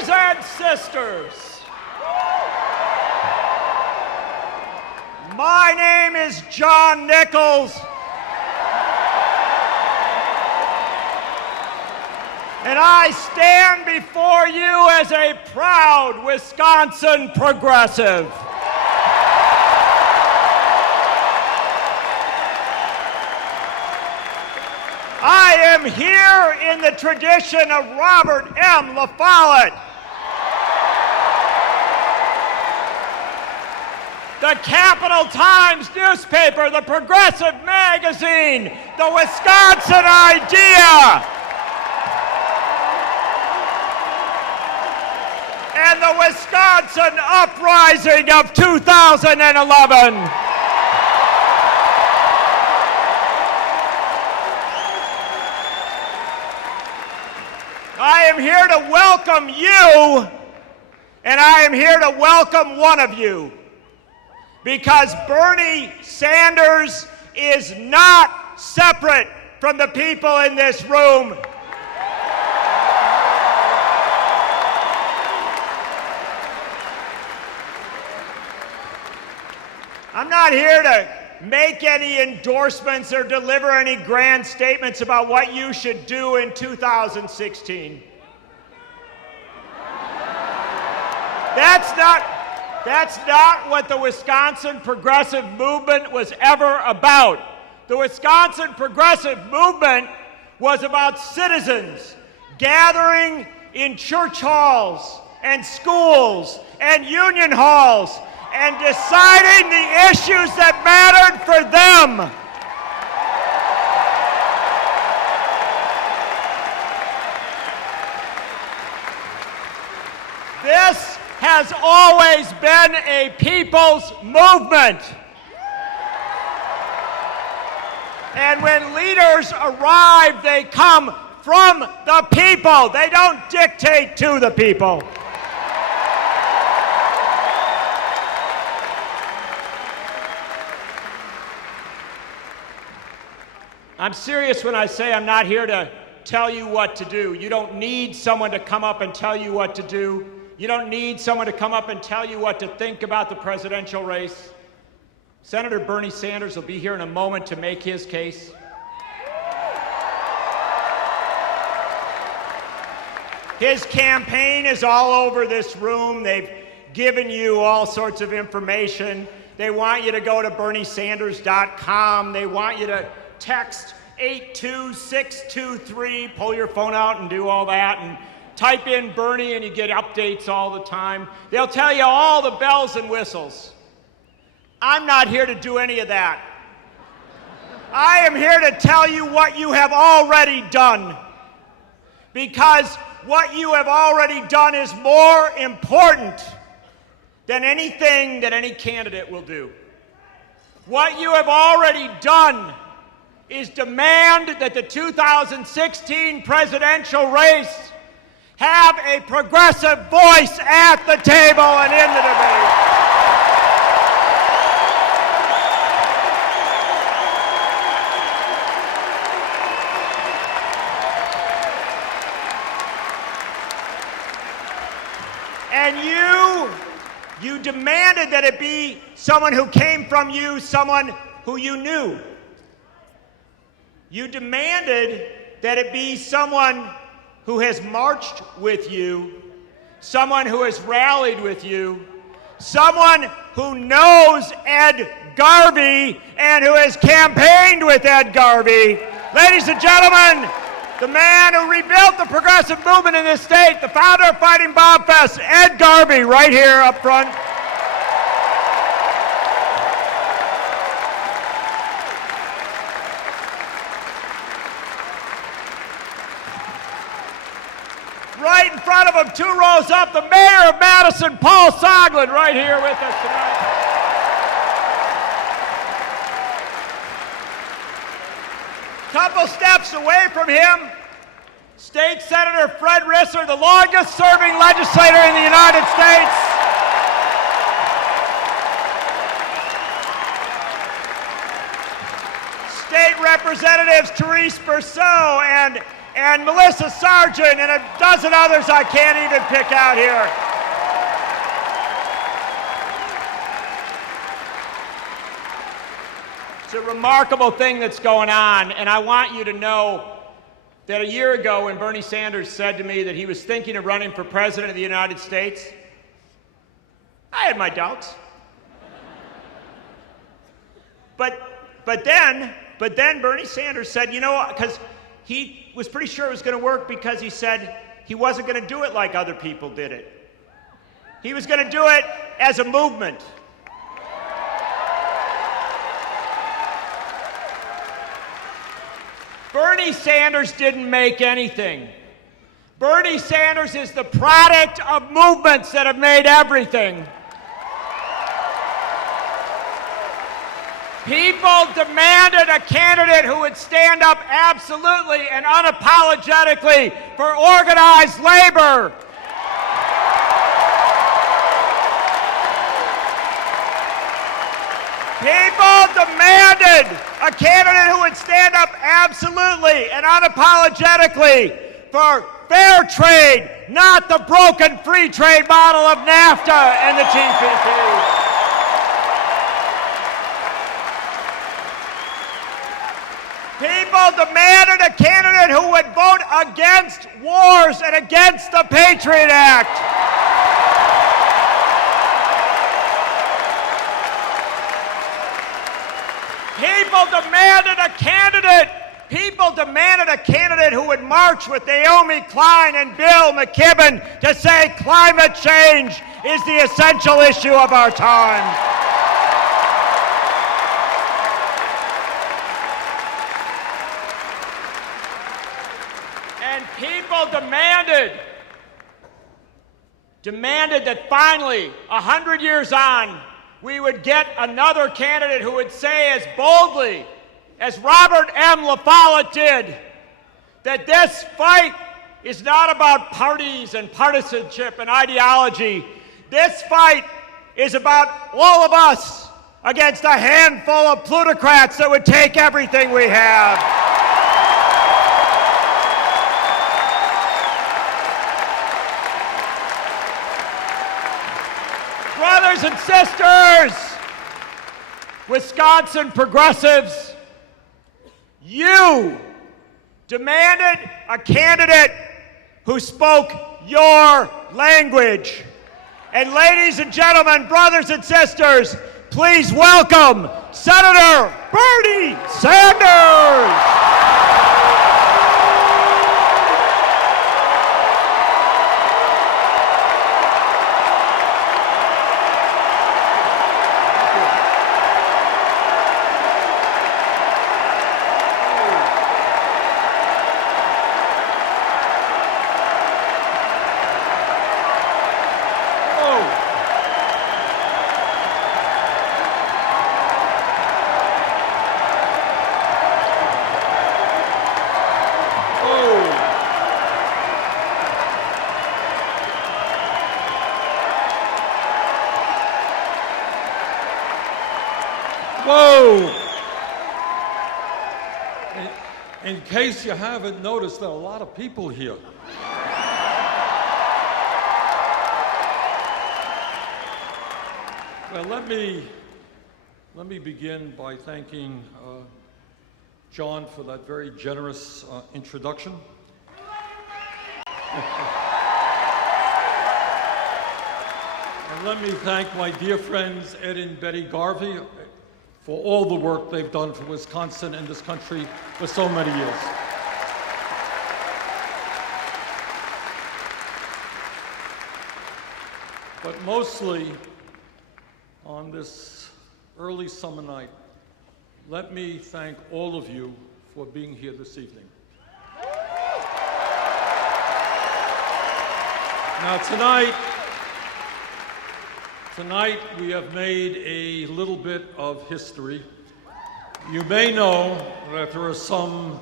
brothers and sisters, my name is John Nichols, and I stand before you as a proud Wisconsin progressive. I am here in the tradition of Robert M. La Follette, the Capital Times newspaper, the Progressive magazine, the Wisconsin Idea, and the Wisconsin Uprising of 2011. I am here to welcome you, and I am here to welcome one of you, because Bernie Sanders is not separate from the people in this room. I'm not here to make any endorsements or deliver any grand statements about what you should do in 2016. That's not what the Wisconsin Progressive Movement was ever about. The Wisconsin Progressive Movement was about citizens gathering in church halls and schools and union halls and deciding the issues that mattered for them. This has always been a people's movement. And when leaders arrive, they come from the people. They don't dictate to the people. I'm serious when I say I'm not here to tell you what to do. You don't need someone to come up and tell you what to do. You don't need someone to come up and tell you what to think about the presidential race. Senator Bernie Sanders will be here in a moment to make his case. His campaign is all over this room. They've given you all sorts of information. They want you to go to berniesanders.com. They want you to text 82623, pull your phone out and do all that, and type in Bernie and you get updates all the time. They'll tell you all the bells and whistles. I'm not here to do any of that. I am here to tell you what you have already done, because what you have already done is more important than anything that any candidate will do. What you have already done is demand that the 2016 presidential race have a progressive voice at the table and in the debate. And you demanded that it be someone who came from you, someone who you knew. You demanded that it be someone who has marched with you, someone who has rallied with you, someone who knows Ed Garvey and who has campaigned with Ed Garvey. Ladies and gentlemen, the man who rebuilt the progressive movement in this state, the founder of Fighting Bob Fest, Ed Garvey, right here up front. Right in front of him, 2 rows up, the mayor of Madison, Paul Soglin, right here with us tonight. Couple steps away from him, State Senator Fred Risser, the longest-serving legislator in the United States. State Representatives Therese Berceau and Melissa Sargent, and a dozen others I can't even pick out here. It's a remarkable thing that's going on, and I want you to know that a year ago when Bernie Sanders said to me that he was thinking of running for president of the United States, I had my doubts. But then Bernie Sanders said, you know, because he was pretty sure it was going to work because he said he wasn't going to do it like other people did it. He was going to do it as a movement. Bernie Sanders didn't make anything. Bernie Sanders is the product of movements that have made everything. People demanded a candidate who would stand up absolutely and unapologetically for organized labor. People demanded a candidate who would stand up absolutely and unapologetically for fair trade, not the broken free trade model of NAFTA and the TPP. People demanded a candidate who would vote against wars and against the Patriot Act. People demanded a candidate who would march with Naomi Klein and Bill McKibben to say climate change is the essential issue of our time. And people demanded that finally, 100 years on, we would get another candidate who would say as boldly as Robert M. La Follette did, that this fight is not about parties and partisanship and ideology. This fight is about all of us against a handful of plutocrats that would take everything we have. Brothers and sisters, Wisconsin progressives, you demanded a candidate who spoke your language. And ladies and gentlemen, brothers and sisters, please welcome Senator Bernie Sanders. Whoa! In case you haven't noticed, there are a lot of people here. Well, let me begin by thanking John for that very generous introduction. And let me thank my dear friends Ed and Betty Garvey for all the work they've done for Wisconsin and this country for so many years. But mostly, on this early summer night, let me thank all of you for being here this evening. Now tonight we have made a little bit of history. You may know that there are some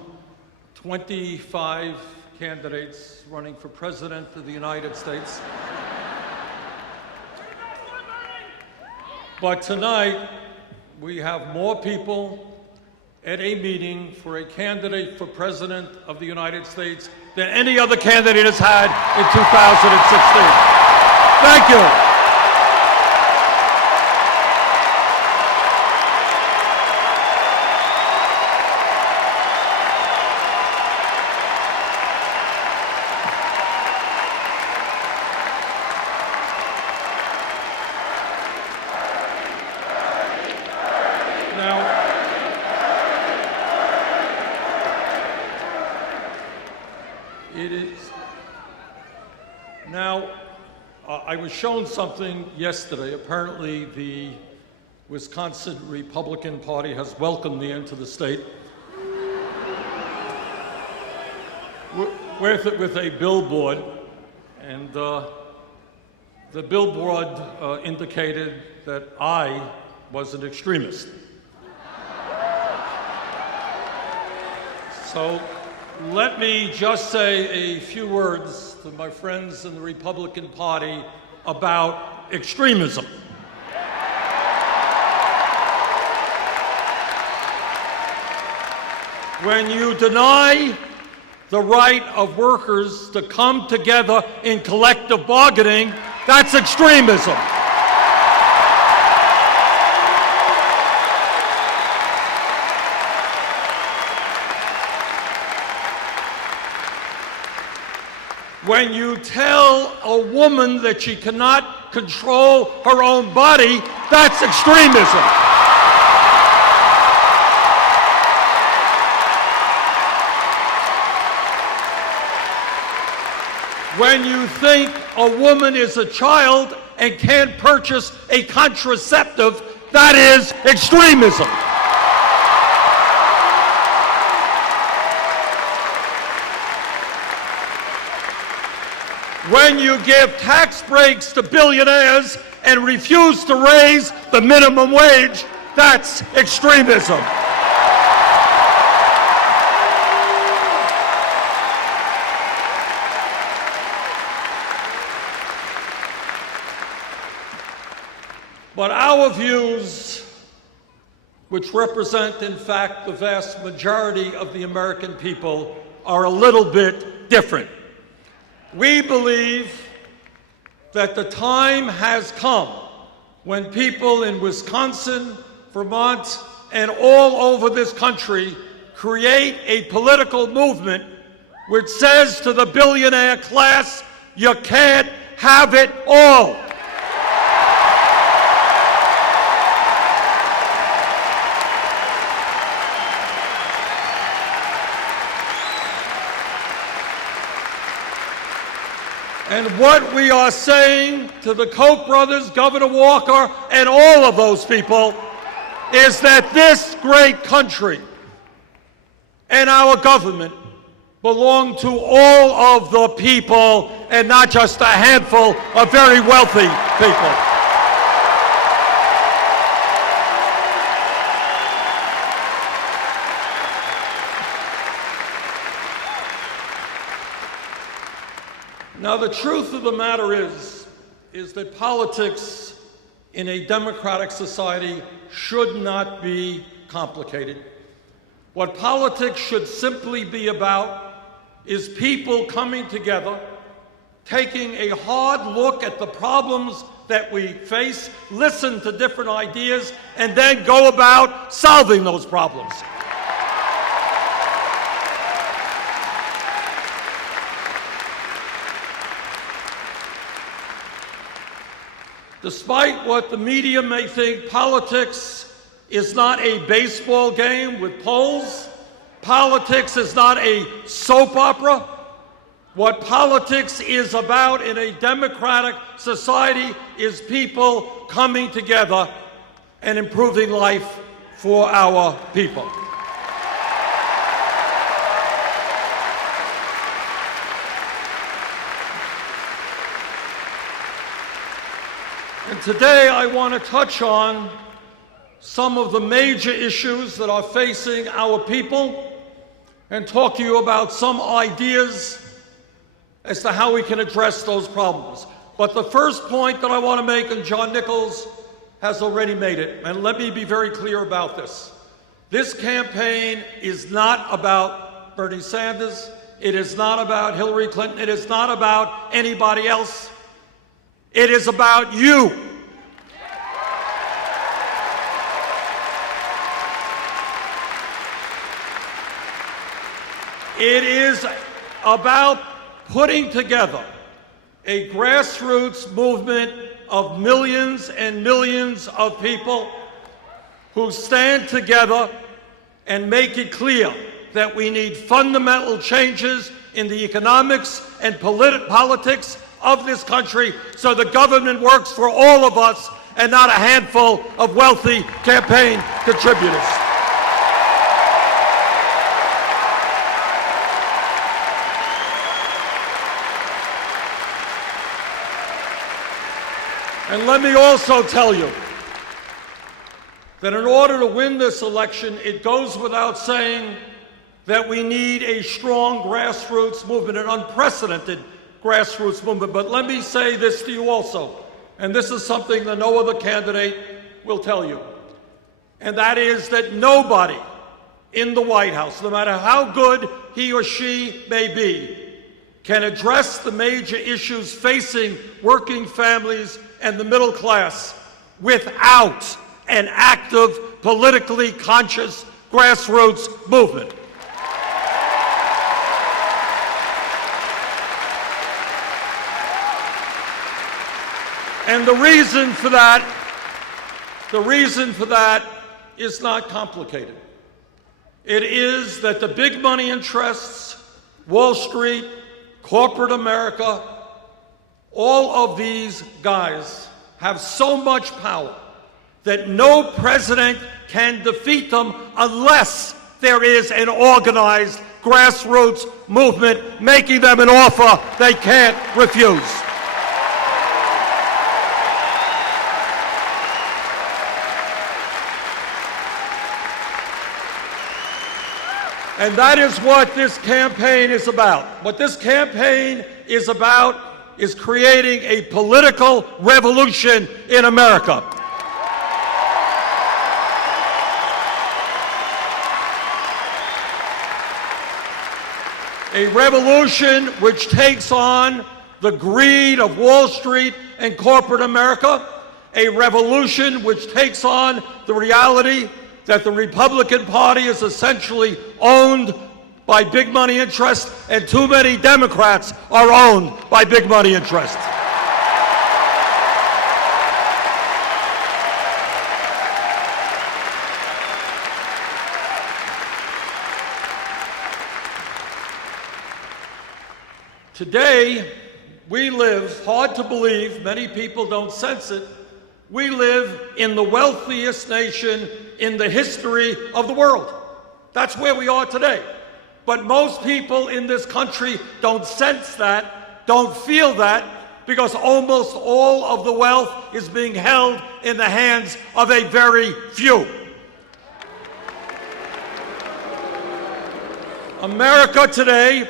25 candidates running for President of the United States. But tonight, we have more people at a meeting for a candidate for President of the United States than any other candidate has had in 2016. Thank you. I was shown something yesterday. Apparently, the Wisconsin Republican Party has welcomed me into the state with a billboard, and the billboard indicated that I was an extremist. So let me just say a few words to my friends in the Republican Party about extremism. When you deny the right of workers to come together in collective bargaining, that's extremism. When you tell a woman that she cannot control her own body, that's extremism. When you think a woman is a child and can't purchase a contraceptive, that is extremism. When you give tax breaks to billionaires and refuse to raise the minimum wage, that's extremism. But our views, which represent, in fact, the vast majority of the American people, are a little bit different. We believe that the time has come when people in Wisconsin, Vermont, and all over this country create a political movement which says to the billionaire class, you can't have it all. And what we are saying to the Koch brothers, Governor Walker, and all of those people is that this great country and our government belong to all of the people and not just a handful of very wealthy people. Now, the truth of the matter is that politics in a democratic society should not be complicated. What politics should simply be about is people coming together, taking a hard look at the problems that we face, listen to different ideas, and then go about solving those problems. Despite what the media may think, politics is not a baseball game with polls. Politics is not a soap opera. What politics is about in a democratic society is people coming together and improving life for our people. And today I want to touch on some of the major issues that are facing our people and talk to you about some ideas as to how we can address those problems. But the first point that I want to make, and John Nichols has already made it, and let me be very clear about this. This campaign is not about Bernie Sanders. It is not about Hillary Clinton. It is not about anybody else. It is about you. It is about putting together a grassroots movement of millions and millions of people who stand together and make it clear that we need fundamental changes in the economics and politics of this country so the government works for all of us and not a handful of wealthy campaign contributors. And let me also tell you that in order to win this election, it goes without saying that we need a strong grassroots movement, an unprecedented grassroots movement. But let me say this to you also, and this is something that no other candidate will tell you, and that is that nobody in the White House, no matter how good he or she may be, can address the major issues facing working families and the middle class without an active, politically conscious grassroots movement. And the reason for that is not complicated. It is that the big money interests, Wall Street, corporate America, all of these guys have so much power that no president can defeat them unless there is an organized grassroots movement making them an offer they can't refuse. And that is what this campaign is about. What this campaign is about is creating a political revolution in America. A revolution which takes on the greed of Wall Street and corporate America. A revolution which takes on the reality that the Republican Party is essentially owned by big money interests, and too many Democrats are owned by big money interests. Today, we live, hard to believe, many people don't sense it, we live in the wealthiest nation in the history of the world. That's where we are today. But most people in this country don't sense that, don't feel that, because almost all of the wealth is being held in the hands of a very few. America today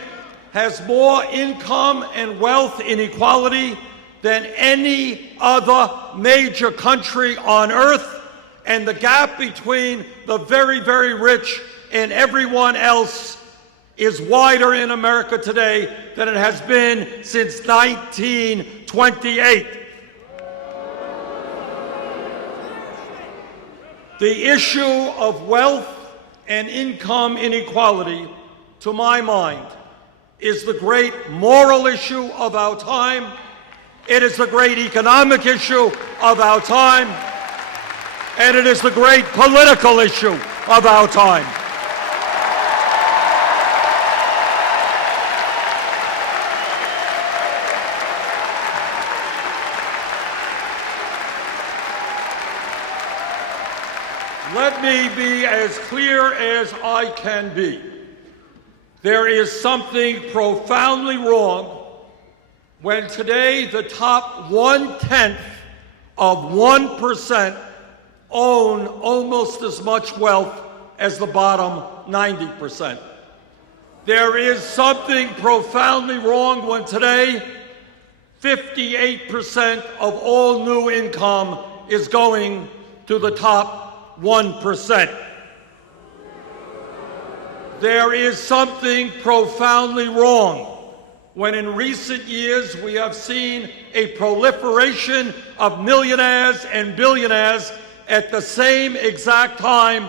has more income and wealth inequality than any other major country on earth, and the gap between the very, very rich and everyone else is wider in America today than it has been since 1928. The issue of wealth and income inequality, to my mind, is the great moral issue of our time. It is the great economic issue of our time. And it is the great political issue of our time. Let me be as clear as I can be. There is something profoundly wrong when today the top 1/10 of 1% own almost as much wealth as the bottom 90%. There is something profoundly wrong when today 58% of all new income is going to the top 1%. There is something profoundly wrong when in recent years we have seen a proliferation of millionaires and billionaires at the same exact time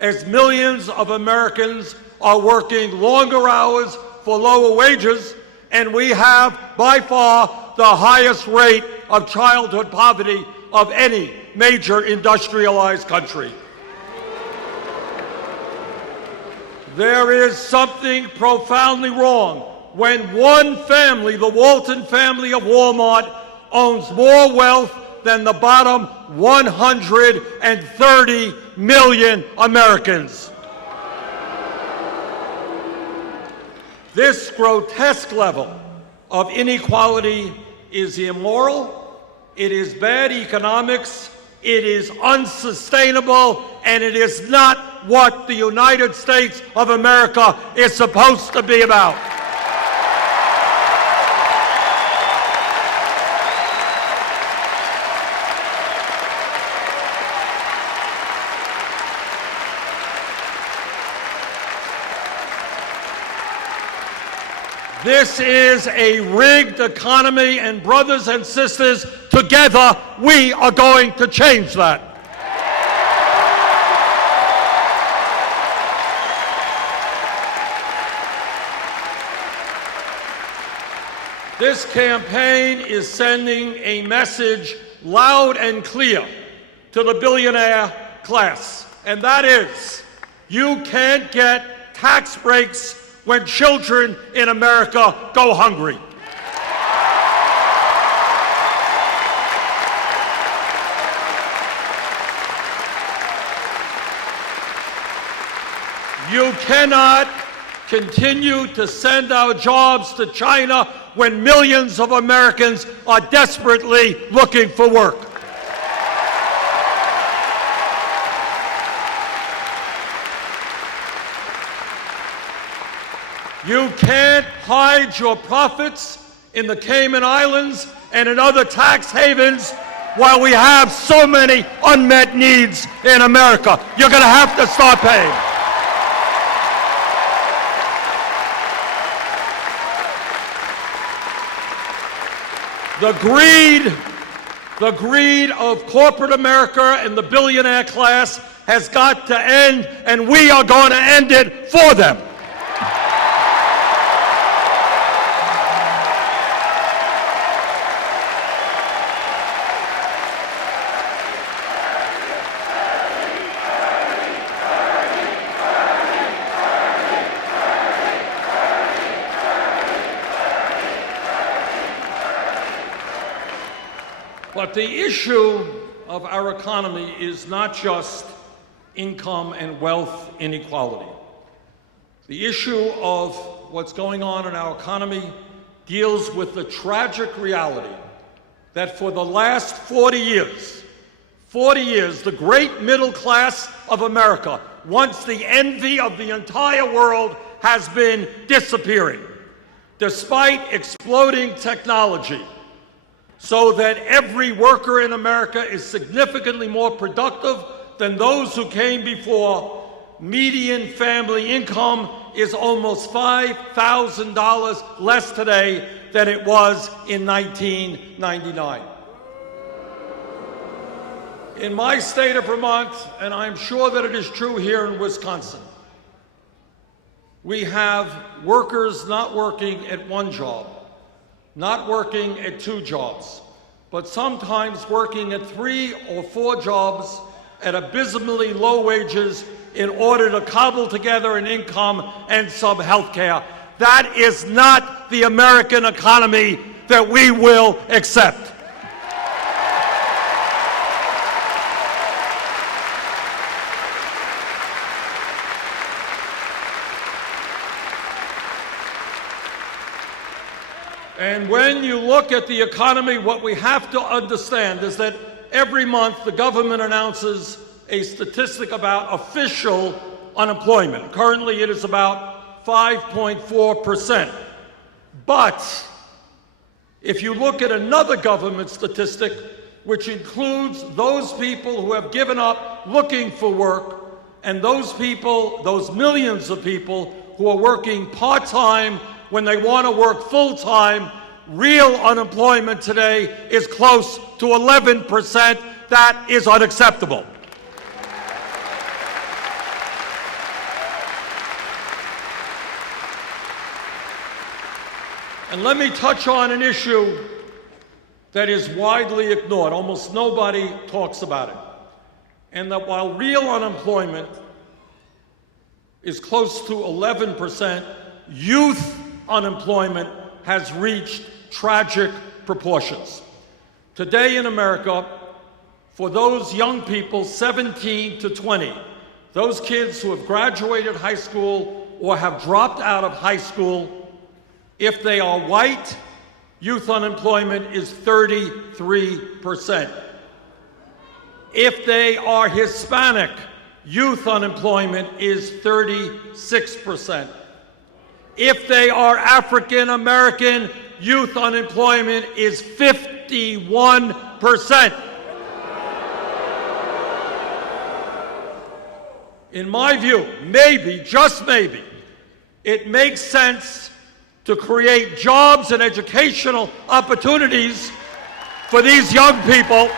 as millions of Americans are working longer hours for lower wages, and we have by far the highest rate of childhood poverty of any major industrialized country. There is something profoundly wrong when one family, the Walton family of Walmart, owns more wealth than the bottom 130 million Americans. This grotesque level of inequality is immoral, it is bad economics, it is unsustainable, and it is not what the United States of America is supposed to be about. This is a rigged economy, and brothers and sisters, together we are going to change that. This campaign is sending a message loud and clear to the billionaire class, and that is, you can't get tax breaks when children in America go hungry. You cannot continue to send our jobs to China when millions of Americans are desperately looking for work. You can't hide your profits in the Cayman Islands and in other tax havens while we have so many unmet needs in America. You're going to have to start paying. The greed of corporate America and the billionaire class has got to end, and we are going to end it for them. But the issue of our economy is not just income and wealth inequality. The issue of what's going on in our economy deals with the tragic reality that for the last 40 years, the great middle class of America, once the envy of the entire world, has been disappearing, despite exploding technology, so that every worker in America is significantly more productive than those who came before. Median family income is almost $5,000 less today than it was in 1999. In my state of Vermont, and I'm sure that it is true here in Wisconsin, we have workers not working at one job, not working at two jobs, but sometimes working at 3 or 4 jobs at abysmally low wages in order to cobble together an income and some health care. That is not the American economy that we will accept. And when you look at the economy, what we have to understand is that every month the government announces a statistic about official unemployment. Currently it is about 5.4%. But if you look at another government statistic, which includes those people who have given up looking for work, and those people, those millions of people who are working part-time when they want to work full-time, real unemployment today is close to 11%. That is unacceptable. And let me touch on an issue that is widely ignored. Almost nobody talks about it. And that while real unemployment is close to 11%, youth unemployment has reached tragic proportions. Today in America, for those young people 17 to 20, those kids who have graduated high school or have dropped out of high school, if they are white, youth unemployment is 33%. If they are Hispanic, youth unemployment is 36%. If they are African American, youth unemployment is 51%. In my view, maybe, just maybe, it makes sense to create jobs and educational opportunities for these young people.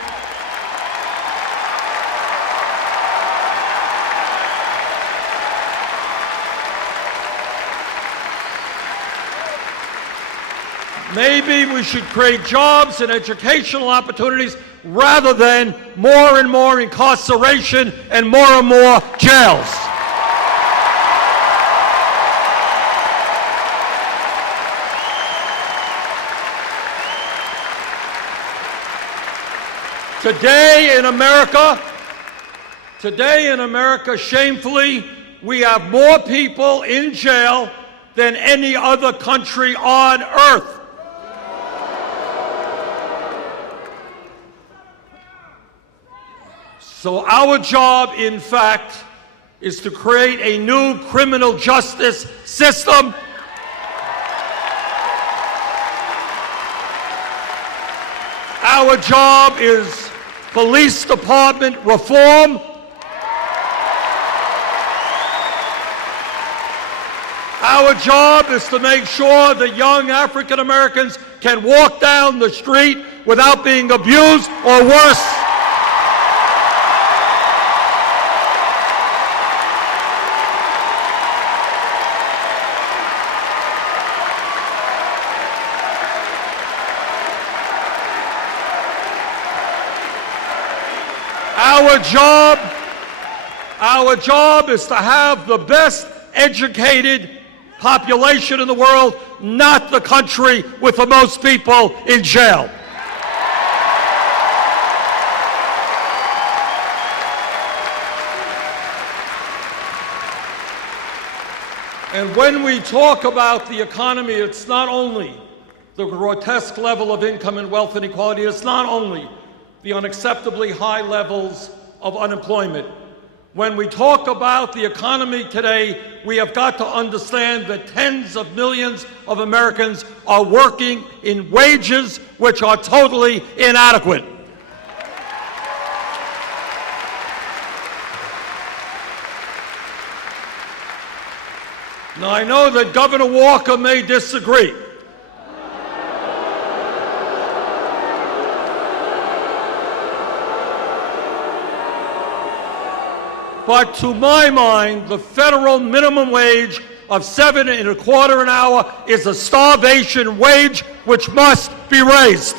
Maybe we should create jobs and educational opportunities rather than more and more incarceration and more jails. Today in America, shamefully, we have more people in jail than any other country on earth. So our job, in fact, is to create a new criminal justice system Our job is police department reform. Our job is to make sure that young African Americans can walk down the street without being abused or worse. Our job is to have the best educated population in the world, not the country with the most people in jail. And when we talk about the economy, it's not only the grotesque level of income and wealth inequality, it's not only the unacceptably high levels of unemployment. When we talk about the economy today, we have got to understand that tens of millions of Americans are working in wages which are totally inadequate. Now, I know that Governor Walker may disagree. But to my mind, the federal minimum wage of $7.25 an hour is a starvation wage which must be raised.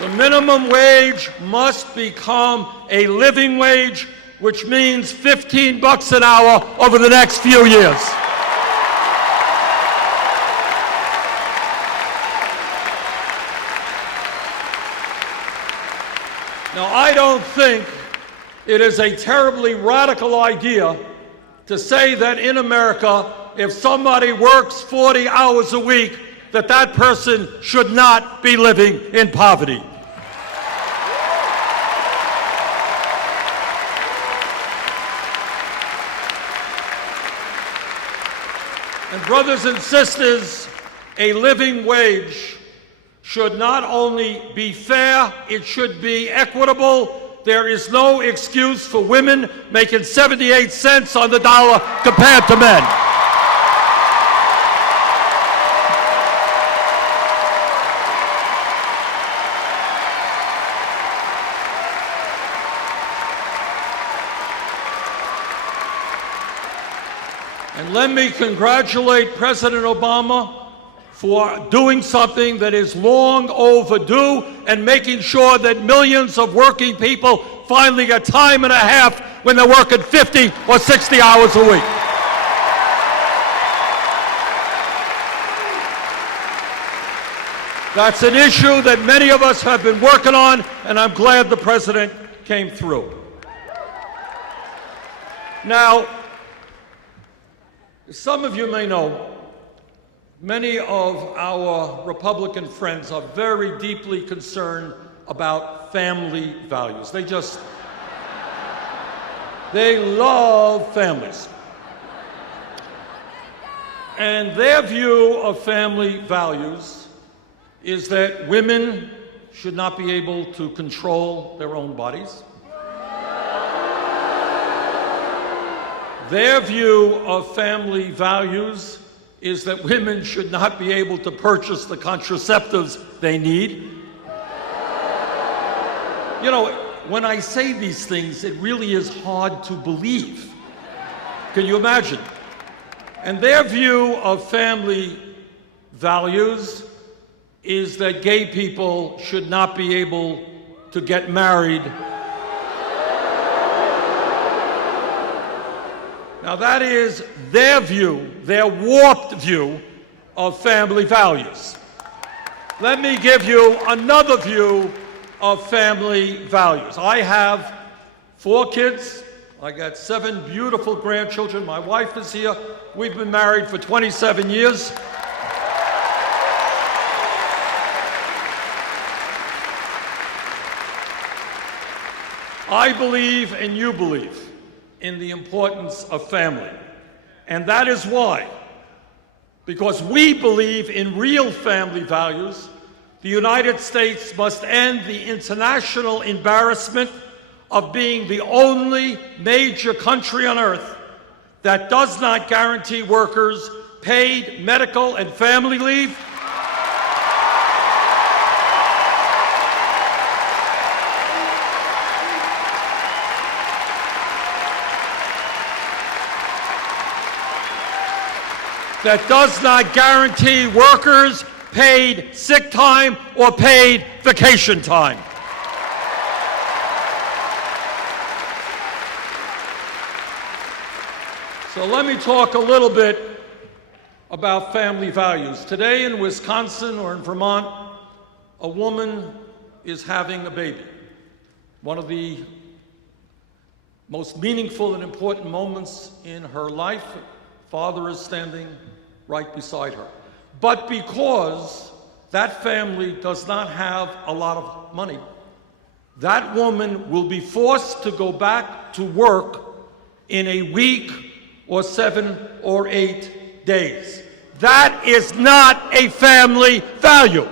The minimum wage must become a living wage, which means $15 an hour over the next few years. Now, I don't think it is a terribly radical idea to say that in America, if somebody works 40 hours a week, that that person should not be living in poverty. And brothers and sisters, A living wage should not only be fair, it should be equitable. There is no excuse for women making 78 cents on the dollar compared to men. And let me congratulate President Obama for doing something that is long overdue and making sure that millions of working people finally get time and a half when they're working 50 or 60 hours a week. That's an issue that many of us have been working on, and I'm glad the president came through. Now, some of you may know, many of our Republican friends are very deeply concerned about family values. They love families. And their view of family values is that women should not be able to control their own bodies. Their view of family values is that women should not be able to purchase the contraceptives they need. You know, when I say these things, it really is hard to believe. Can you imagine? And their view of family values is that gay people should not be able to get married. Now that is their view, their warped view of family values. Let me give you another view of family values. I have 4 kids. I got 7 beautiful grandchildren. My wife is here. We've been married for 27 years. I believe, and you believe, in the importance of family. And that is why, because we believe in real family values, the United States must end the international embarrassment of being the only major country on earth that does not guarantee workers paid medical and family leave, that does not guarantee workers paid sick time or paid vacation time. So let me talk a little bit about family values. Today in Wisconsin or in Vermont, a woman is having a baby. One of the most meaningful and important moments in her life. Father is standing right beside her. But because that family does not have a lot of money, that woman will be forced to go back to work in a week or 7 or 8 days. That is not a family value.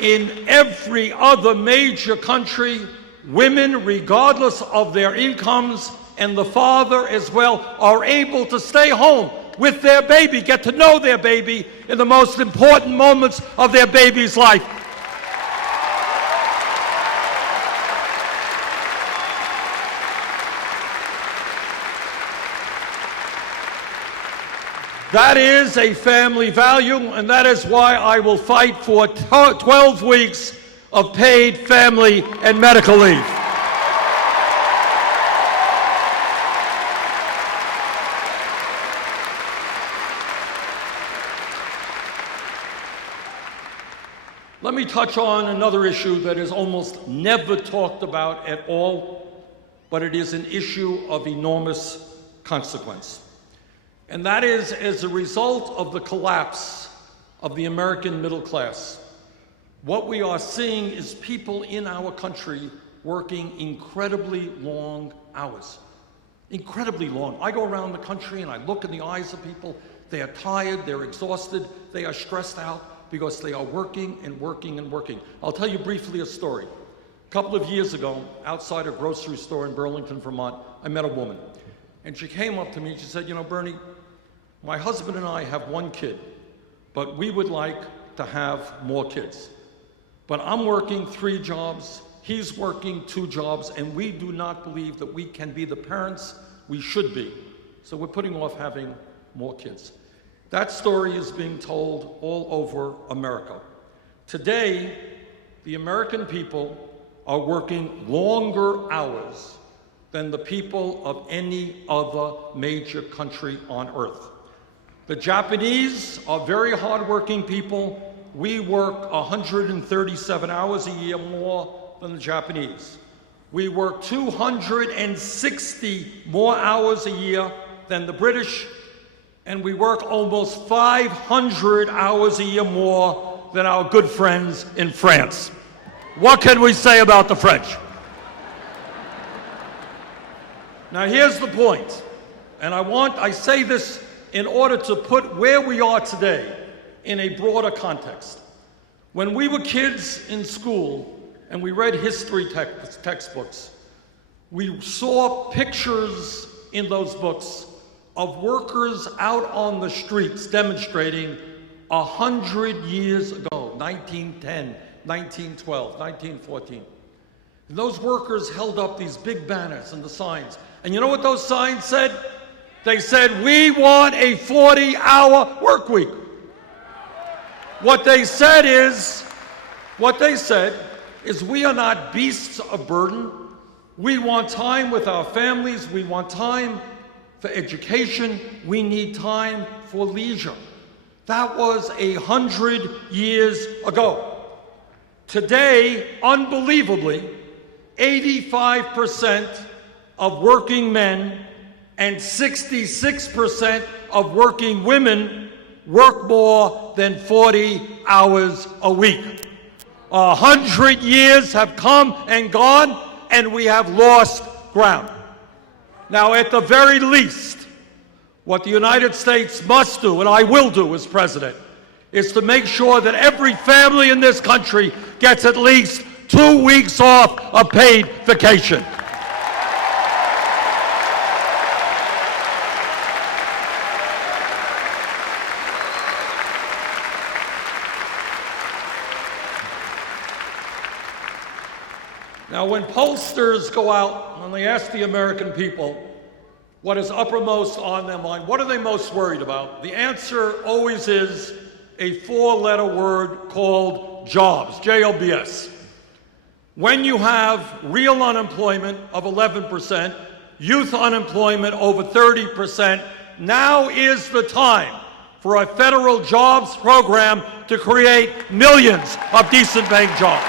In every other major country, women, regardless of their incomes, and the father as well, are able to stay home with their baby, get to know their baby in the most important moments of their baby's life. That is a family value, and that is why I will fight for 12 weeks of paid family and medical leave. Let me touch on another issue that is almost never talked about at all, but it is an issue of enormous consequence. And that is, as a result of the collapse of the American middle class, what we are seeing is people in our country working incredibly long hours. Incredibly long. I go around the country and I look in the eyes of people. They are tired, they're exhausted, they are stressed out because they are working and working and working. I'll tell you briefly a story. A couple of years ago, outside a grocery store in Burlington, Vermont, I met a woman. And she came up to me and she said, you know, Bernie, my husband and I have one kid, but we would like to have more kids. But I'm working 3 jobs, he's working 2 jobs, and we do not believe that we can be the parents we should be. So we're putting off having more kids. That story is being told all over America. Today, the American people are working longer hours than the people of any other major country on earth. The Japanese are very hardworking people. We work 137 hours a year more than the Japanese. We work 260 more hours a year than the British, and we work almost 500 hours a year more than our good friends in France. What can we say about the French? Now here's the point, and I say this in order to put where we are today in a broader context. When we were kids in school and we read history textbooks, we saw pictures in those books of workers out on the streets demonstrating 100 years ago, 1910, 1912, 1914. And those workers held up these big banners and the signs. And you know what those signs said? They said, we want a 40-hour work week. What they said is we are not beasts of burden. We want time with our families. We want time for education. We need time for leisure. That was 100 years ago. Today, unbelievably, 85% of working men and 66% of working women work more than 40 hours a week. 100 years have come and gone, and we have lost ground. Now, at the very least, what the United States must do, and I will do as president, is to make sure that every family in this country gets at least 2 weeks off of paid vacation. Now, when pollsters go out and they ask the American people what is uppermost on their mind, what are they most worried about? The answer always is a 4-letter word called jobs, J-O-B-S. When you have real unemployment of 11%, youth unemployment over 30%, now is the time for a federal jobs program to create millions of decent paying jobs.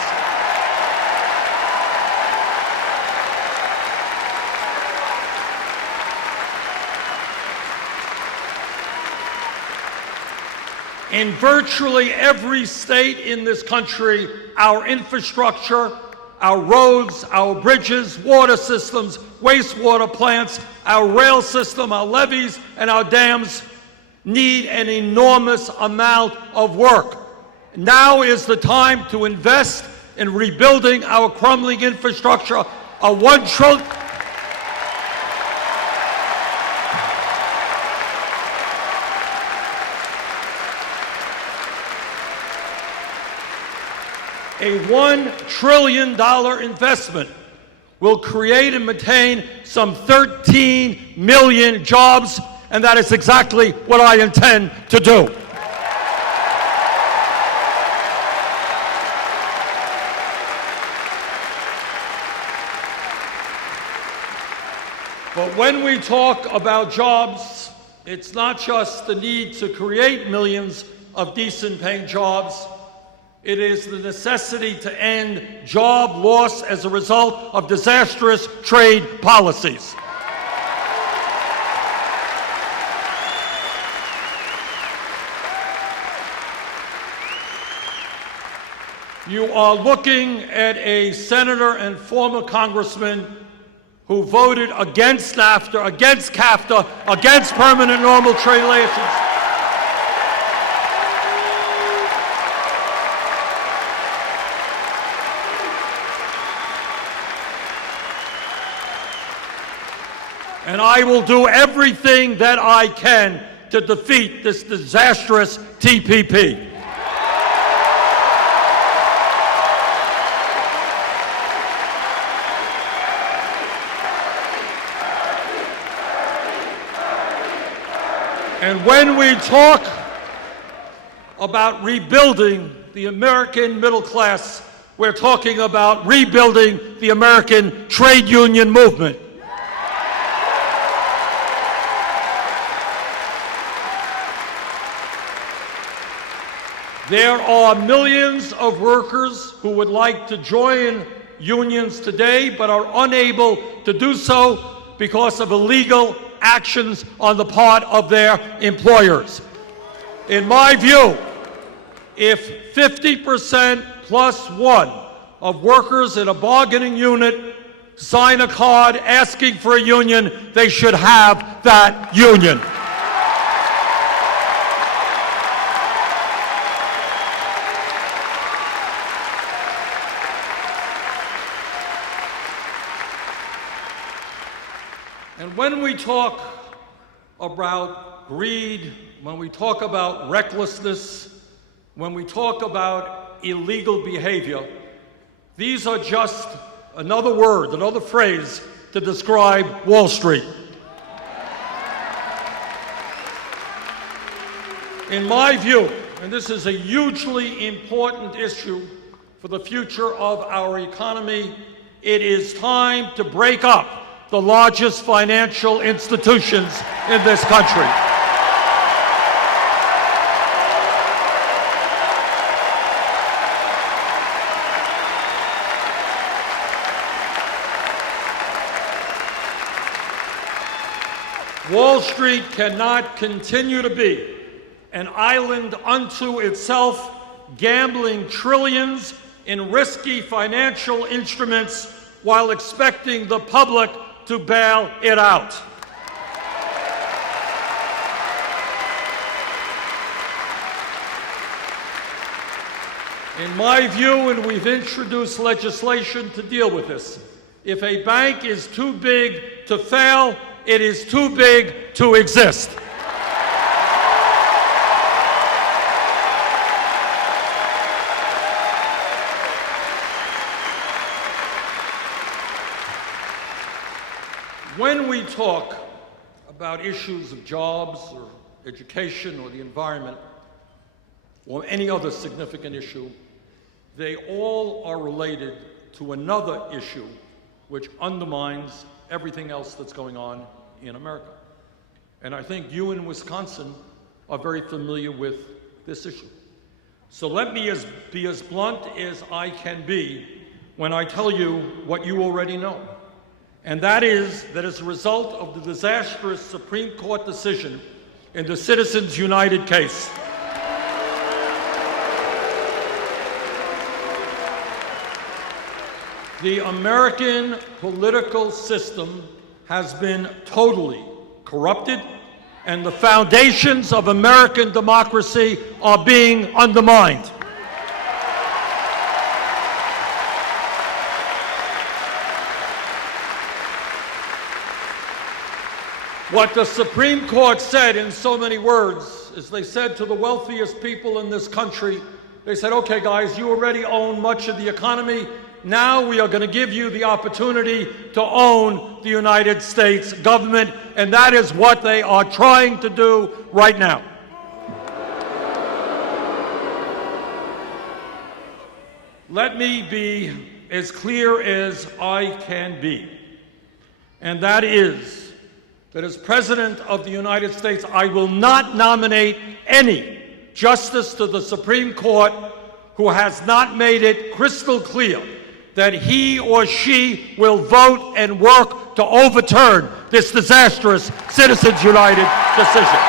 In virtually every state in this country, our infrastructure, our roads, our bridges, water systems, wastewater plants, our rail system, our levees, and our dams need an enormous amount of work. Now is the time to invest in rebuilding our crumbling infrastructure. A $1 trillion... A $1 trillion investment will create and maintain some 13 million jobs, and that is exactly what I intend to do. But when we talk about jobs, it's not just the need to create millions of decent paying jobs. It is the necessity to end job loss as a result of disastrous trade policies. You are looking at a senator and former congressman who voted against NAFTA, against CAFTA, against permanent normal trade relations. And I will do everything that I can to defeat this disastrous TPP. And when we talk about rebuilding the American middle class, we're talking about rebuilding the American trade union movement. There are millions of workers who would like to join unions today but are unable to do so because of illegal actions on the part of their employers. In my view, if 50% plus one of workers in a bargaining unit sign a card asking for a union, they should have that union. And when we talk about greed, when we talk about recklessness, when we talk about illegal behavior, these are just another word, another phrase to describe Wall Street. In my view, and this is a hugely important issue for the future of our economy, it is time to break up the largest financial institutions in this country. Wall Street cannot continue to be an island unto itself, gambling trillions in risky financial instruments while expecting the public to bail it out. In my view, and we've introduced legislation to deal with this, if a bank is too big to fail, it is too big to exist. When we talk about issues of jobs or education or the environment or any other significant issue, they all are related to another issue which undermines everything else that's going on in America. And I think you in Wisconsin are very familiar with this issue. So let me be as blunt as I can be when I tell you what you already know. And that is that as a result of the disastrous Supreme Court decision in the Citizens United case, the American political system has been totally corrupted, and the foundations of American democracy are being undermined. What the Supreme Court said in so many words is they said to the wealthiest people in this country, they said, okay guys, you already own much of the economy. Now we are going to give you the opportunity to own the United States government, and that is what they are trying to do right now. Let me be as clear as I can be, and that is that as President of the United States, I will not nominate any justice to the Supreme Court who has not made it crystal clear that he or she will vote and work to overturn this disastrous Citizens United decision.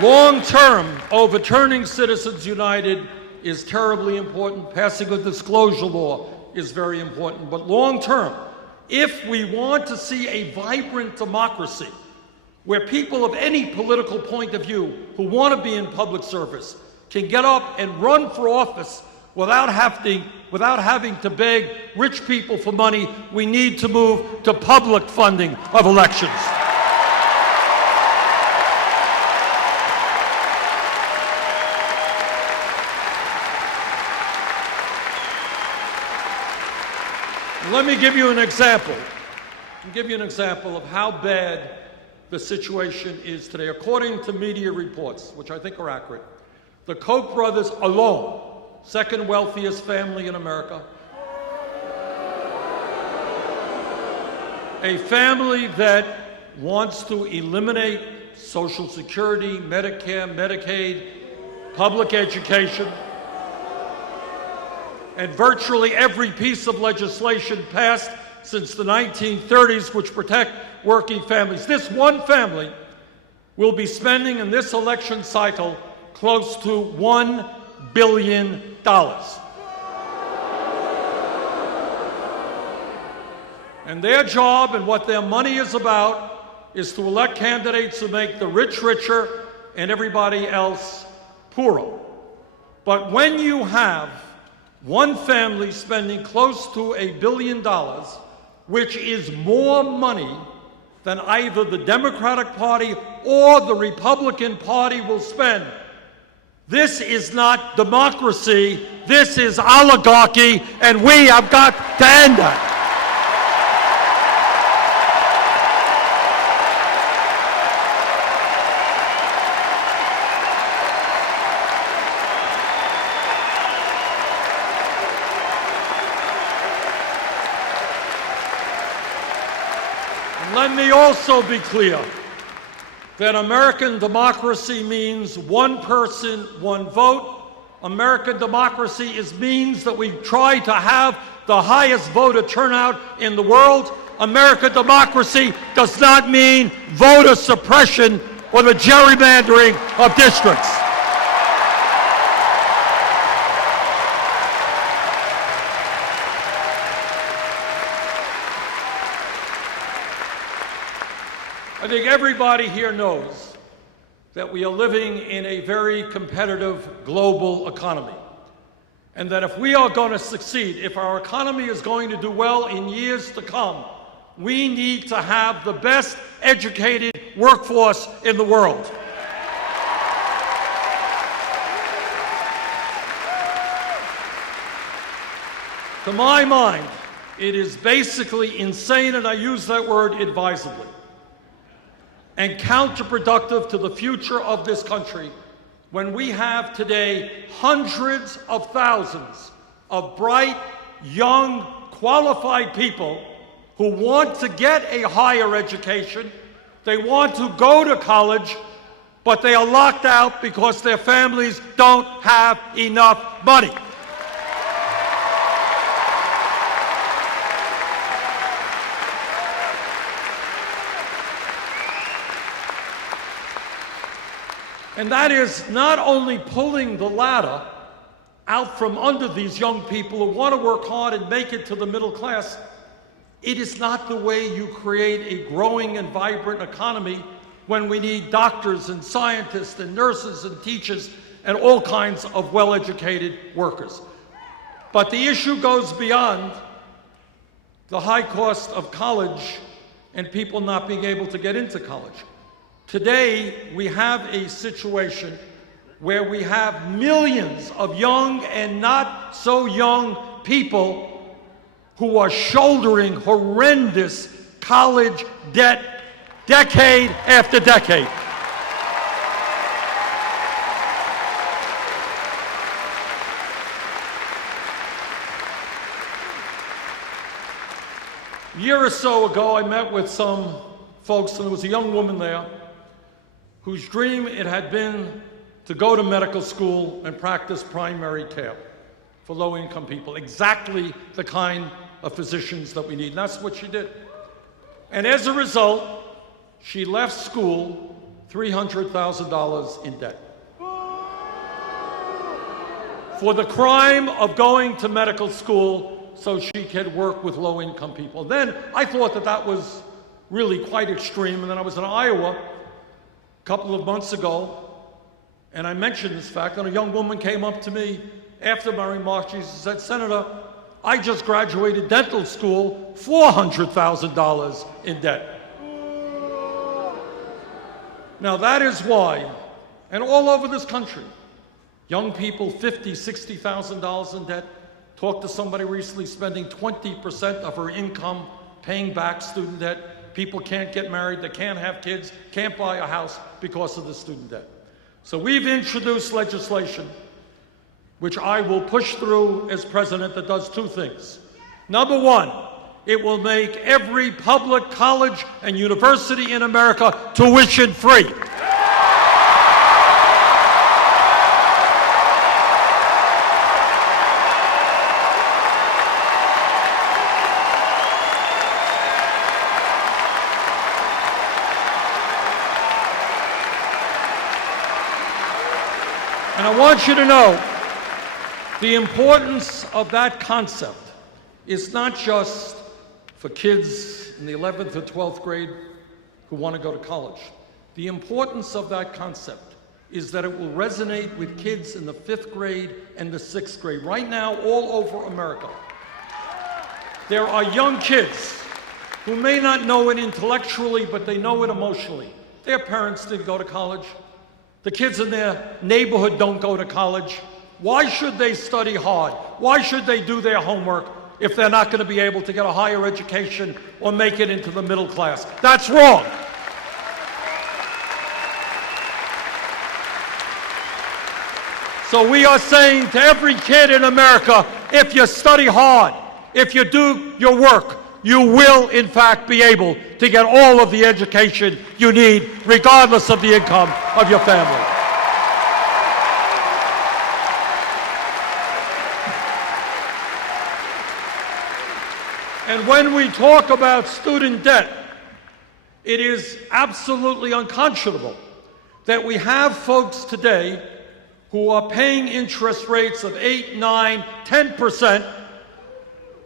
Long-term, overturning Citizens United is terribly important. Passing a disclosure law is very important. But long-term, if we want to see a vibrant democracy where people of any political point of view who want to be in public service can get up and run for office without having to beg rich people for money, we need to move to public funding of elections. Let me give you an example. I'll give you an example of how bad the situation is today. According to media reports, which I think are accurate, the Koch brothers alone, second wealthiest family in America, a family that wants to eliminate Social Security, Medicare, Medicaid, public education, and virtually every piece of legislation passed since the 1930s which protect working families. This one family will be spending in this election cycle close to $1 billion. And their job and what their money is about is to elect candidates who make the rich richer and everybody else poorer. But when you have one family spending close to $1 billion, which is more money than either the Democratic Party or the Republican Party will spend, this is not democracy, this is oligarchy, and we have got to end that. Let me also be clear that American democracy means one person, one vote. American democracy means that we try to have the highest voter turnout in the world. American democracy does not mean voter suppression or the gerrymandering of districts. I think everybody here knows that we are living in a very competitive global economy, and that if we are going to succeed, if our economy is going to do well in years to come, we need to have the best educated workforce in the world. To my mind, it is basically insane, and I use that word advisedly, and counterproductive to the future of this country when we have today hundreds of thousands of bright, young, qualified people who want to get a higher education, they want to go to college, but they are locked out because their families don't have enough money. And that is not only pulling the ladder out from under these young people who want to work hard and make it to the middle class. It is not the way you create a growing and vibrant economy when we need doctors and scientists and nurses and teachers and all kinds of well-educated workers. But the issue goes beyond the high cost of college and people not being able to get into college. Today, we have a situation where we have millions of young and not so young people who are shouldering horrendous college debt decade after decade. A year or so ago, I met with some folks, and there was a young woman there whose dream it had been to go to medical school and practice primary care for low-income people, exactly the kind of physicians that we need. And that's what she did. And as a result, she left school $300,000 in debt for the crime of going to medical school so she could work with low-income people. Then I thought that that was really quite extreme, and then I was in Iowa a couple of months ago, and I mentioned this fact, and a young woman came up to me after my remarks. She said, "Senator, I just graduated dental school, $400,000 in debt." Now that is why, and all over this country, young people, $50,000, $60,000 in debt. Talked to somebody recently spending 20% of her income paying back student debt. People can't get married, they can't have kids, can't buy a house because of the student debt. So we've introduced legislation which I will push through as president that does two things. Number one, it will make every public college and university in America tuition free. And I want you to know the importance of that concept is not just for kids in the 11th or 12th grade who want to go to college. The importance of that concept is that it will resonate with kids in the 5th grade and the 6th grade. Right now, all over America, there are young kids who may not know it intellectually, but they know it emotionally. Their parents didn't go to college. The kids in their neighborhood don't go to college. Why should they study hard? Why should they do their homework if they're not going to be able to get a higher education or make it into the middle class? That's wrong. So we are saying to every kid in America, if you study hard, if you do your work, you will, in fact, be able to get all of the education you need, regardless of the income of your family. And when we talk about student debt, it is absolutely unconscionable that we have folks today who are paying interest rates of 8, 9, 10%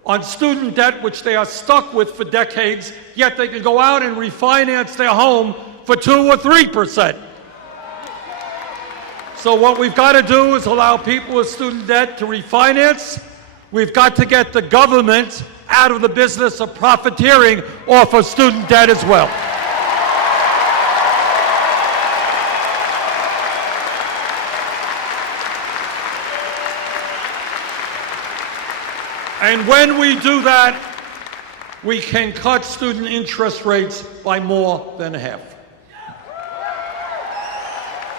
on student debt, which they are stuck with for decades, yet they can go out and refinance their home for 2 or 3%. So what we've got to do is allow people with student debt to refinance. We've got to get the government out of the business of profiteering off of student debt as well. And when we do that, we can cut student interest rates by more than half.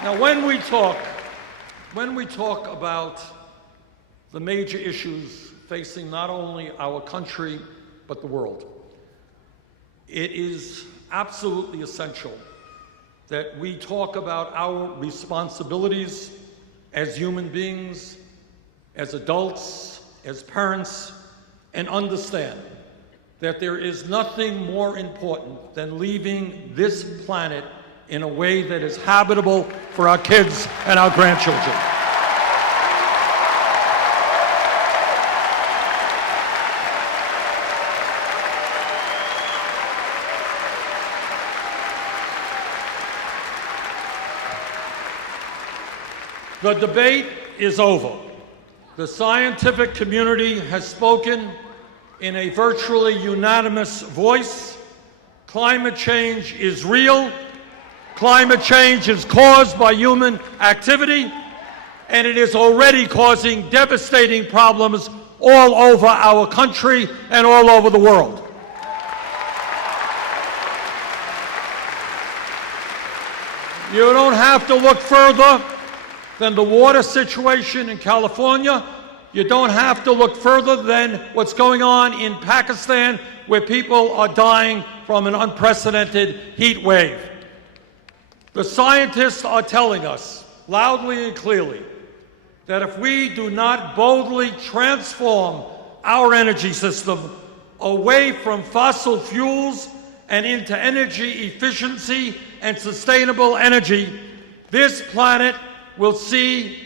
Now, when we talk about the major issues facing not only our country, but the world, it is absolutely essential that we talk about our responsibilities as human beings, as adults, as parents, and understand that there is nothing more important than leaving this planet in a way that is habitable for our kids and our grandchildren. The debate is over. The scientific community has spoken in a virtually unanimous voice. Climate change is real. Climate change is caused by human activity, and it is already causing devastating problems all over our country and all over the world. You don't have to look further than the water situation in California. You don't have to look further than what's going on in Pakistan, where people are dying from an unprecedented heat wave. The scientists are telling us loudly and clearly that if we do not boldly transform our energy system away from fossil fuels and into energy efficiency and sustainable energy, this planet will see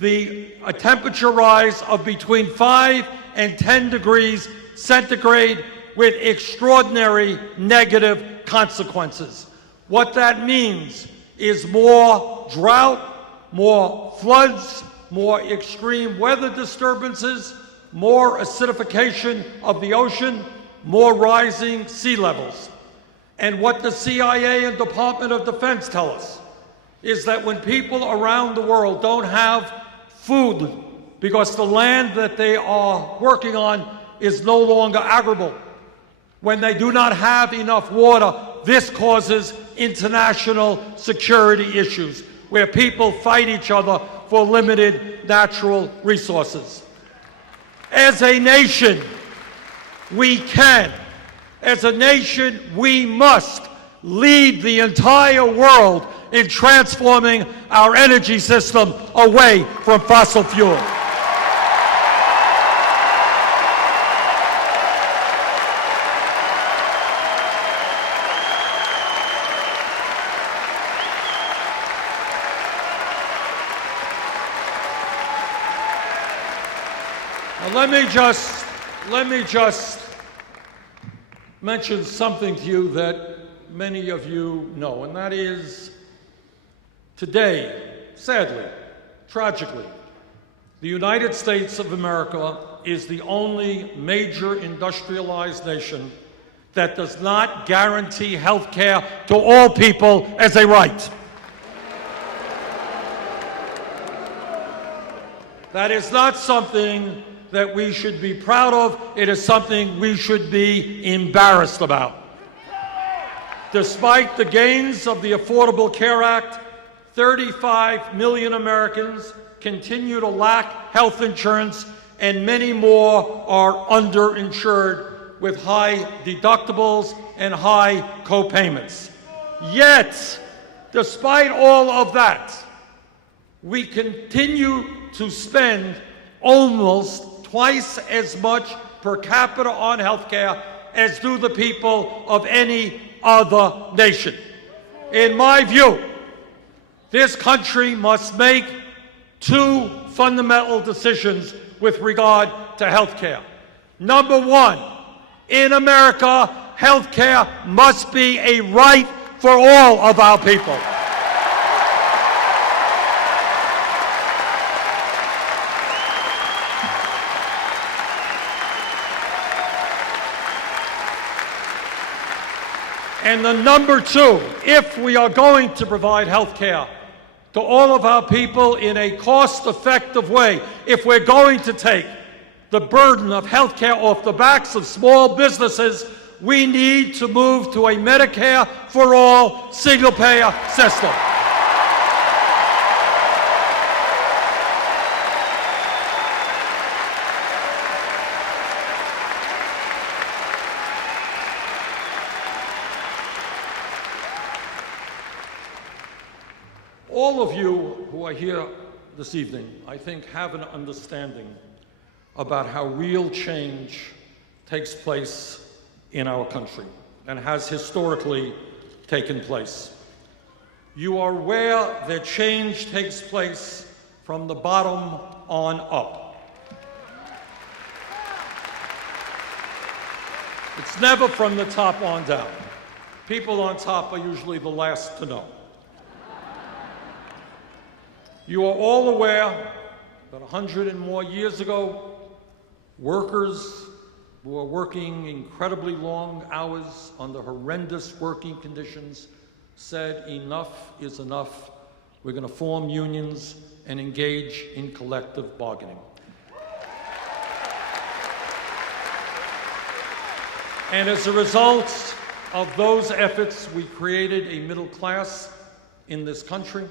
a temperature rise of between 5 and 10 degrees centigrade with extraordinary negative consequences. What that means is more drought, more floods, more extreme weather disturbances, more acidification of the ocean, more rising sea levels. And what the CIA and Department of Defense tell us is that when people around the world don't have food because the land that they are working on is no longer arable, when they do not have enough water, this causes international security issues where people fight each other for limited natural resources. As a nation, we can. As a nation, we must lead the entire world in transforming our energy system away from fossil fuel. Let me just mention something to you that many of you know, and that is today, sadly, tragically, the United States of America is the only major industrialized nation that does not guarantee health care to all people as a right. That is not something that we should be proud of. It is something we should be embarrassed about. Despite the gains of the Affordable Care Act, 35 million Americans continue to lack health insurance, and many more are underinsured with high deductibles and high co-payments. Yet, despite all of that, we continue to spend almost twice as much per capita on health care as do the people of any other nation. In my view, this country must make two fundamental decisions with regard to health care. Number one, in America, health care must be a right for all of our people. And the number two, if we are going to provide health care to all of our people in a cost-effective way, if we're going to take the burden of health care off the backs of small businesses, we need to move to a Medicare for all single-payer system. All of you who are here this evening, I think, have an understanding about how real change takes place in our country and has historically taken place. You are aware that change takes place from the bottom on up. It's never from the top on down. People on top are usually the last to know. You are all aware that 100 and more years ago, workers who were working incredibly long hours under horrendous working conditions said enough is enough. We're going to form unions and engage in collective bargaining. And as a result of those efforts, we created a middle class in this country.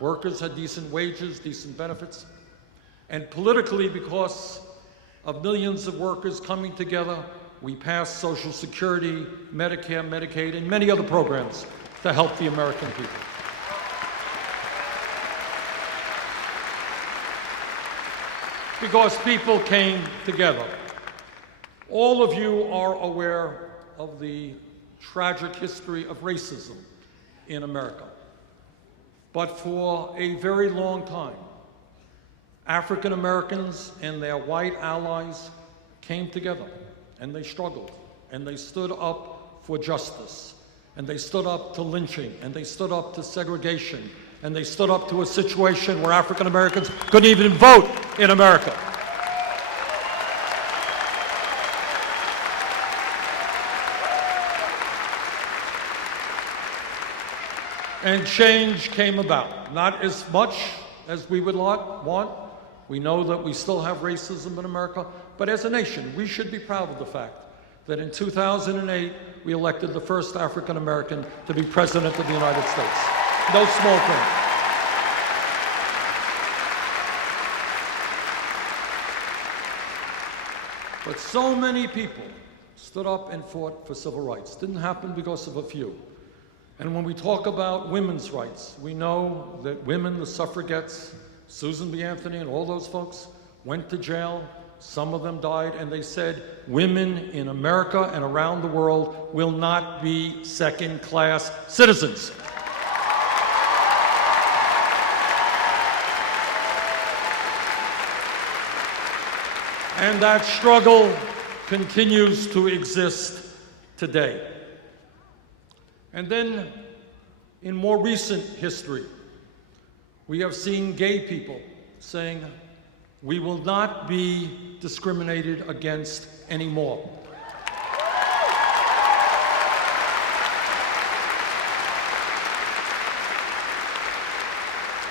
Workers had decent wages, decent benefits. And politically, because of millions of workers coming together, we passed Social Security, Medicare, Medicaid, and many other programs to help the American people. Because people came together. All of you are aware of the tragic history of racism in America. But for a very long time, African Americans and their white allies came together, and they struggled, and they stood up for justice, and they stood up to lynching, and they stood up to segregation, and they stood up to a situation where African Americans couldn't even vote in America. And change came about. Not as much as we would want. We know that we still have racism in America, but as a nation, we should be proud of the fact that in 2008, we elected the first African American to be President of the United States. No small thing. But so many people stood up and fought for civil rights. Didn't happen because of a few. And when we talk about women's rights, we know that women, the suffragettes, Susan B. Anthony and all those folks went to jail. Some of them died, and they said, women in America and around the world will not be second-class citizens. And that struggle continues to exist today. And then, in more recent history, we have seen gay people saying, we will not be discriminated against anymore.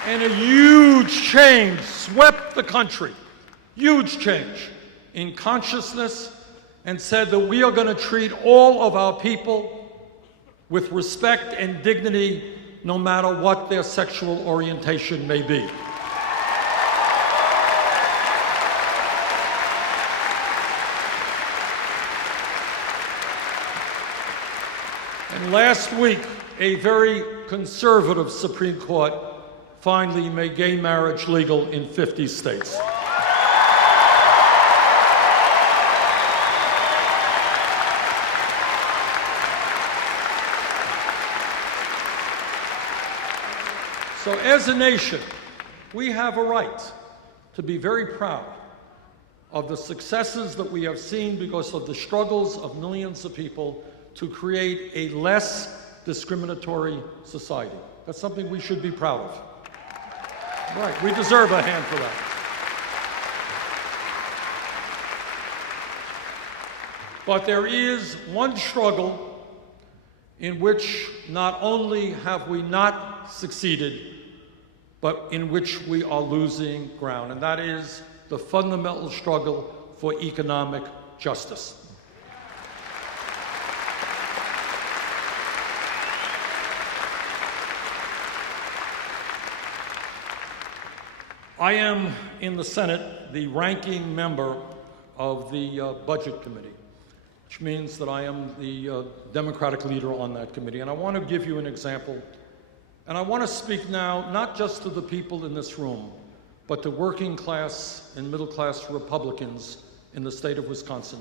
And a huge change swept the country, huge change in consciousness, and said that we are going to treat all of our people with respect and dignity, no matter what their sexual orientation may be. And last week, a very conservative Supreme Court finally made gay marriage legal in 50 states. So as a nation, we have a right to be very proud of the successes that we have seen because of the struggles of millions of people to create a less discriminatory society. That's something we should be proud of. Right, we deserve a hand for that. But there is one struggle in which not only have we not succeeded, but in which we are losing ground, and that is the fundamental struggle for economic justice. I am in the Senate the ranking member of the Budget Committee, which means that I am the Democratic leader on that committee. And I want to give you an example. And I want to speak now not just to the people in this room, but to working class and middle class Republicans in the state of Wisconsin.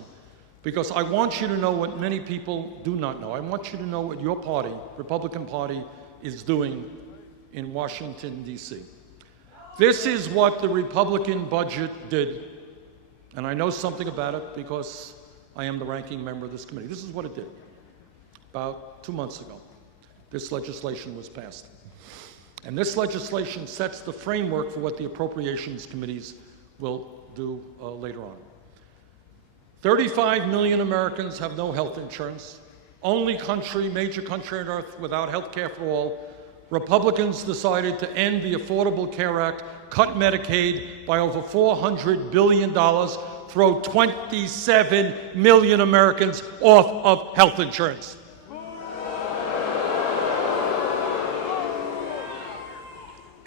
Because I want you to know what many people do not know. I want you to know what your party, Republican Party, is doing in Washington, D.C. This is what the Republican budget did. And I know something about it because I am the ranking member of this committee. This is what it did. About 2 months ago, this legislation was passed. And this legislation sets the framework for what the appropriations committees will do later on. 35 million Americans have no health insurance. Only country, major country on earth without health care for all. Republicans decided to end the Affordable Care Act, cut Medicaid by over $400 billion, throw 27 million Americans off of health insurance.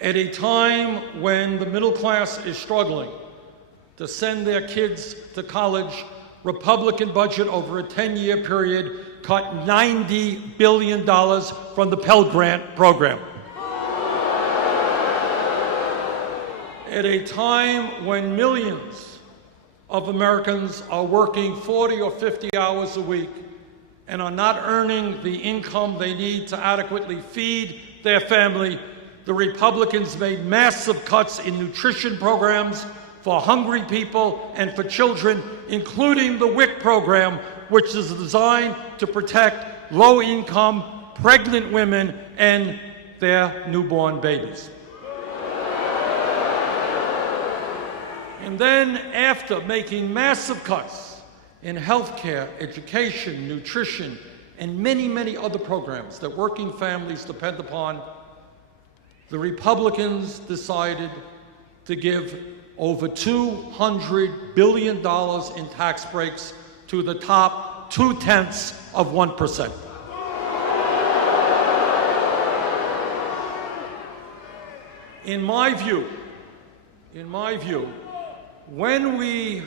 At a time when the middle class is struggling to send their kids to college, Republican budget over a 10-year period cut $90 billion from the Pell Grant program. At a time when millions of Americans are working 40 or 50 hours a week and are not earning the income they need to adequately feed their family, the Republicans made massive cuts in nutrition programs for hungry people and for children, including the WIC program, which is designed to protect low-income, pregnant women and their newborn babies. And then, after making massive cuts in healthcare, education, nutrition, and many, many other programs that working families depend upon, the Republicans decided to give over $200 billion in tax breaks to the top 0.2%. In my view, when we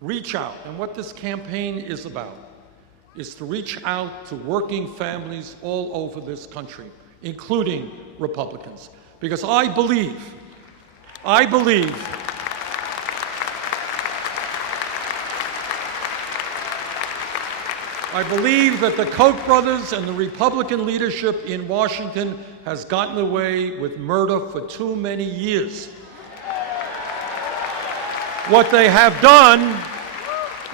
reach out, and what this campaign is about, is to reach out to working families all over this country, including Republicans. Because I believe that the Koch brothers and the Republican leadership in Washington has gotten away with murder for too many years. What they have done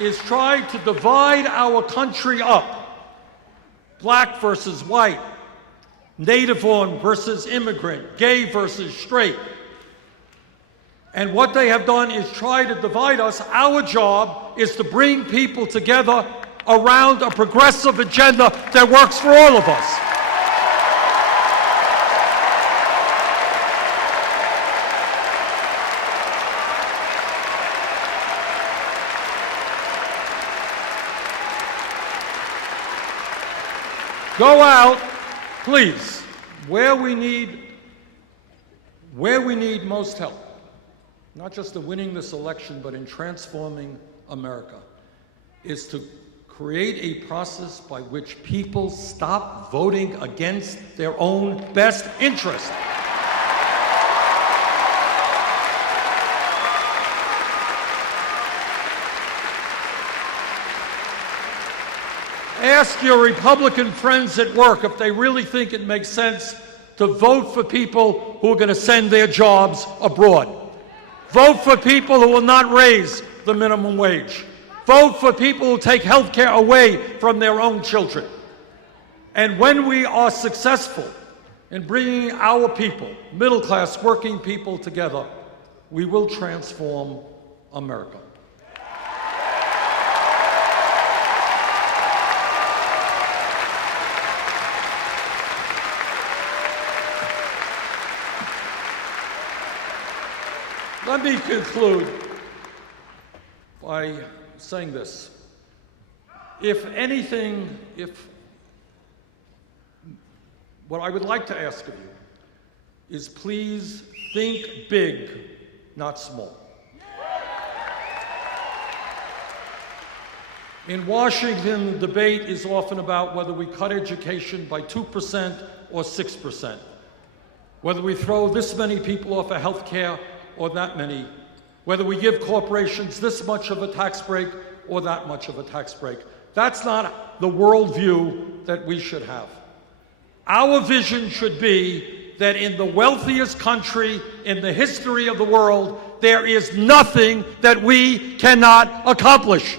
is try to divide our country up. Black versus white, native-born versus immigrant, gay versus straight. And what they have done is try to divide us. Our job is to bring people together around a progressive agenda that works for all of us. Go out, please, where we need most help, not just in winning this election, but in transforming America, is to create a process by which people stop voting against their own best interest. Ask your Republican friends at work if they really think it makes sense to vote for people who are going to send their jobs abroad. Vote for people who will not raise the minimum wage. Vote for people who take health care away from their own children. And when we are successful in bringing our people, middle-class working people together, we will transform America. Let me conclude by saying this. If anything, what I would like to ask of you is please think big, not small. In Washington, the debate is often about whether we cut education by 2% or 6%, whether we throw this many people off of health care or that many, whether we give corporations this much of a tax break or that much of a tax break. That's not the worldview that we should have. Our vision should be that in the wealthiest country in the history of the world, there is nothing that we cannot accomplish.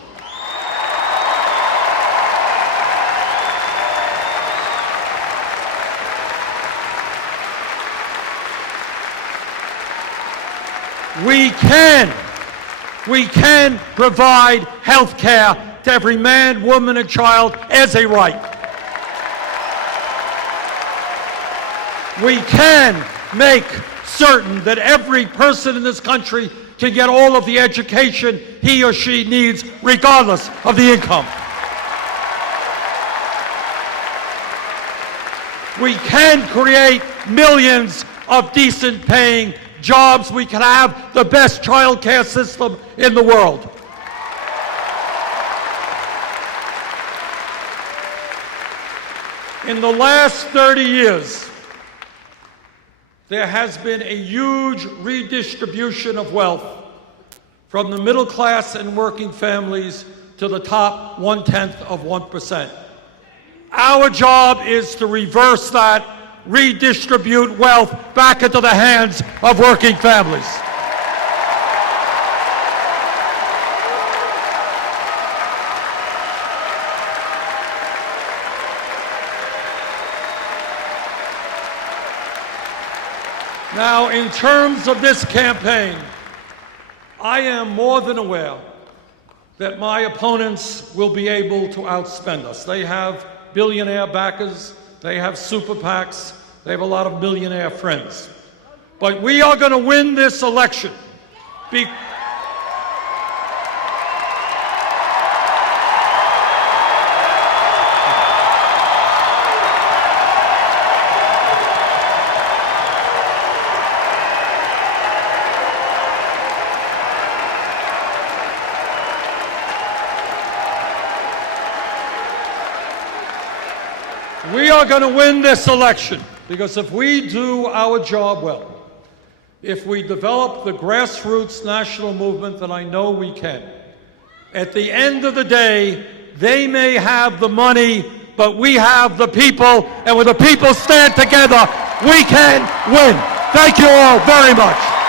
We can provide health care to every man, woman, and child as a right. We can make certain that every person in this country can get all of the education he or she needs, regardless of the income. We can create millions of decent paying jobs. We can have the best child care system in the world. In the last 30 years, there has been a huge redistribution of wealth from the middle class and working families to the top 0.1%. Our job is to reverse that, redistribute wealth back into the hands of working families. Now, in terms of this campaign, I am more than aware that my opponents will be able to outspend us. They have billionaire backers, they have super PACs, they have a lot of millionaire friends. But we are going to win this election. We are going to win this election because if we do our job well, if we develop the grassroots national movement that I know we can, at the end of the day, they may have the money, but we have the people, and when the people stand together, we can win. Thank you all very much.